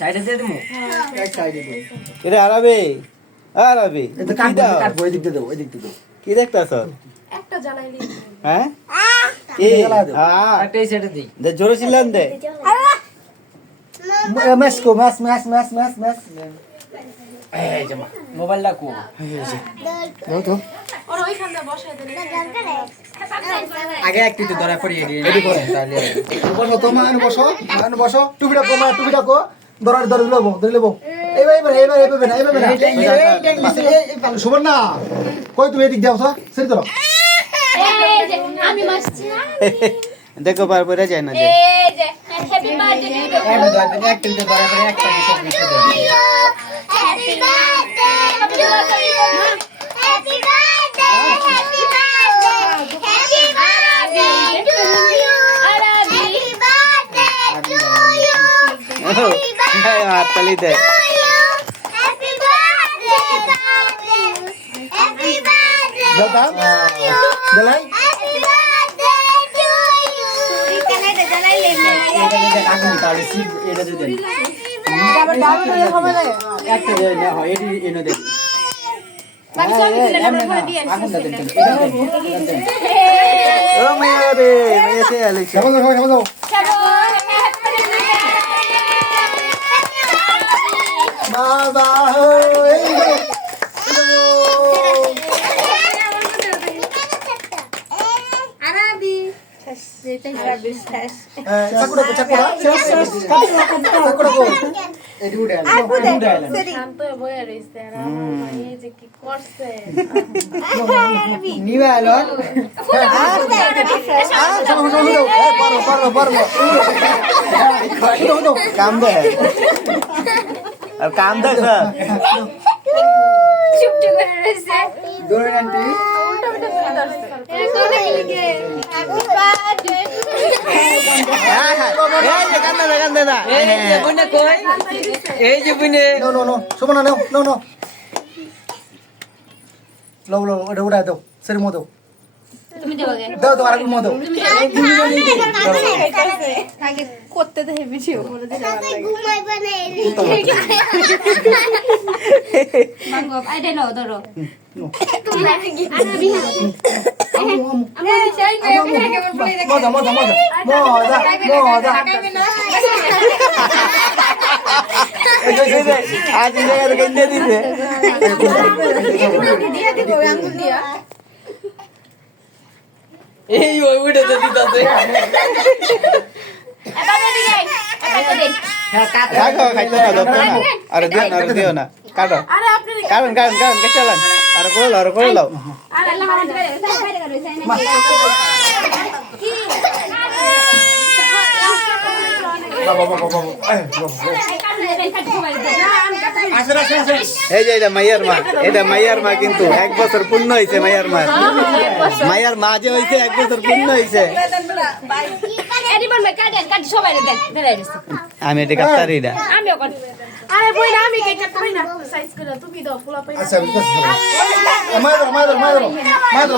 সাইডে দিয়ে দেবো এক সাইডে দে। এটা আরবি আরবি এটা কাটবো ওই দিক দিয়ে দাও ওই দিক দিয়ে দাও। কি দেখতাছ একটা জ্বালাইলি হ্যাঁ কি একটা এই সাইডে দিই দে জোরে চিল্লান দে ম্যাচ কো match match match match match. এই যে মোবাইলটা কো দাও তো। ওর ওইখানটা বসায় দেন আগে একটু তো ধরা পড়িয়ে দিই তাহলে বসো তো মান বসো মান বসো টুপিটা কো মা টুপিটা কো ধরে ধরে লবো এইবার না এই পাল শুভ না কই তুমি এদিক দাও তো সেটা ধরো। এই যে আমি মাসছি না দেখো পার পরে যায় না যে এই যে হ্যাপি বার্থডে আমি ধরতে একটু তো ধরা পড়ে একটা বিষয় মিশে দেব happy birthday happy birthday happy birthday to you happy birthday to you হাততালি দে হ্যাপি বার্থডে হ্যাপি বার্থডে দাও দাও গলাই হ্যাপি বার্থডে টু ইউ এখানে তো জ্বালাইলে এটা দিয়ে রাখুন তাহলে সিট এটা দিয়ে দেন আবার ডাবল হয়ে হবে না একটা দিয়ে না হয় এটি এনে দেন বাকি সব দিলে আমরা করে দিয়ে আগুন দেন এটা দেন ও মাইয়া রে মাইয়া সে আলিস সামনে দাও বাবা এই আরাবি যেটা বিশ্বাস চাকুড়া এটি উড়ে আলো শান্ত বয়ে রইছে আর এই যে কি করছে নিবে আলো কাম দে আর কাম দে স্যার চুপটি করে রইছে দৌড়ে আন্টি উল্টো উল্টো করে ধরছে এরকম লিখে হ্যাপি বার্থডে এই যে কান্দে না এই যে বুনে কই এই যে বুনে no no no Sumana no no no লো লো ওটা উড়া দাও সের মো দাও তুমি দেওগে দাও দাও আরেকটু মো দাও আগে করতে দে ভিডিও করে দিলে ভালো লাগে ঘুমাইবা না বাঙ্গো আইডে লো ধরো তুমি আনাবি না আমি চাই না এখানে কেমন বলে দেখো মজা মজা মজা মজা আজ জায়গা কেন্দ্রে দিছে দিয়া দিব আঙ্গুল দিয়া এই ওই উড়ে তো দিতাছে এবার দিই এবার দিই হ্যাঁ কাট রাখো খাইতে না দরকার না আরে দিও না কাটো আরে আপনি কারণ কে চালান আর করে লাও আরে আল্লাহ আমার দিবে সাইডে করে সাইড কি এই যে এটা মাইয়ার মা কিন্তু 1 বছর পূর্ণ হইছে মাইয়ার মা যে হইছে 1 বছর পূর্ণ হইছে আমি এটা কাটতারি না আরে বই না আমি কেক কাটতে পারি না সাইজ করে তুমি দাও ফুলা পাই আচ্ছা মাদর